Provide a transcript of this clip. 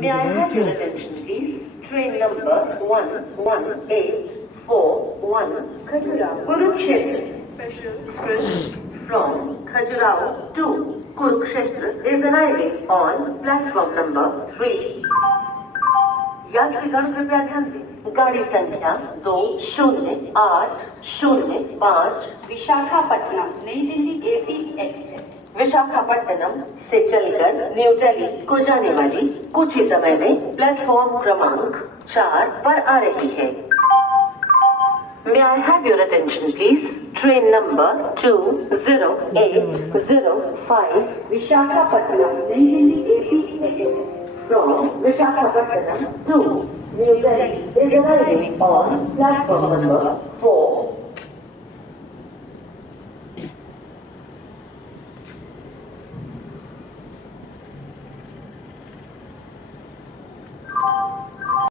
May I have your attention, please? Train number 11841 Khajuraho Kurukshetra Special Express from Khajuraho to Kurukshetra is arriving on platform number 3. यात्रीगण कृपया ध्यान दें, गाड़ी संख्या 208005 विशाखापट्टनम नई दिल्ली एपी एक्सप्रेस विशाखापट्टनम से चलकर न्यू दिल्ली को जाने वाली कुछ ही समय में प्लेटफॉर्म क्रमांक 4 पर आ रही है। May I have your attention, please? Train number 20805 Visakhapatnam New Delhi AP Express from Visakhapatnam to New Delhi is arriving on platform number